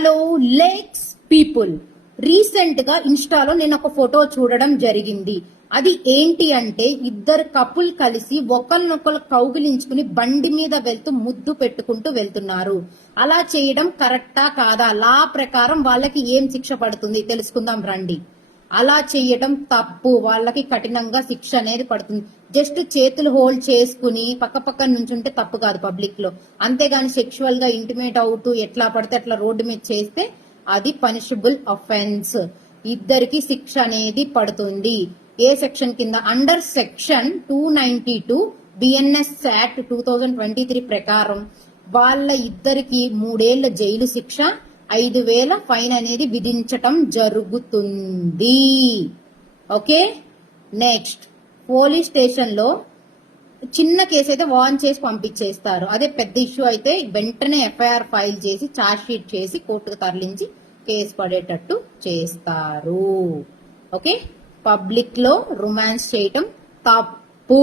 Hello let's people, recent గా ఇన్స్టాలో నేను ఒక ఫోటో చూడడం జరిగింది. అది ఏంటి అంటే ఇద్దరు కపుల్ కలిసి ఒకరినొకరు కౌగిలించుకుని బండి మీద వెళ్తూ ముద్దు పెట్టుకుంటూ వెళ్తున్నారు. అలా చేయడం కరెక్టా కాదా, లా ప్రకారం వాళ్ళకి ఏం శిక్ష పడుతుంది తెలుసుకుందాం రండి. అలా చేయడం తప్పు, వాళ్ళకి కఠినంగా శిక్ష అనేది పడుతుంది. జస్ట్ చేతులు హోల్డ్ చేసుకుని పక్క పక్కన నుంచుంటే తప్పు కాదు పబ్లిక్ లో, అంతేగాని సెక్షువల్ గా ఇంటిమేట్ అవుతూ ఎట్లా పడితే అట్లా రోడ్డు మీద చేస్తే అది పనిషబుల్ అఫెన్స్. ఇద్దరికి శిక్ష అనేది పడుతుంది. ఏ సెక్షన్ కింద? అండర్ సెక్షన్ 292 బిఎన్ఎస్ యాక్ట్ 2023 ప్రకారం వాళ్ళ ఇద్దరికి 3 ఏళ్ల జైలు శిక్ష, 5,000 ఫైన్ అనేది విధించటం జరుగుతుంది. ఓకే, నెక్స్ట్ పోలీస్ స్టేషన్ లో చిన్న కేసు అయితే వార్న్ చేసి పంపించేస్తారు. అదే పెద్ద ఇష్యూ అయితే వెంటనే ఎఫ్ఐఆర్ ఫైల్ చేసి ఛార్జ్ షీట్ చేసి కోర్టుకు తరలించి కేసు పడేటట్టు చేస్తారు. ఓకే, పబ్లిక్ లో రొమాన్స్ చేయటం తప్పు.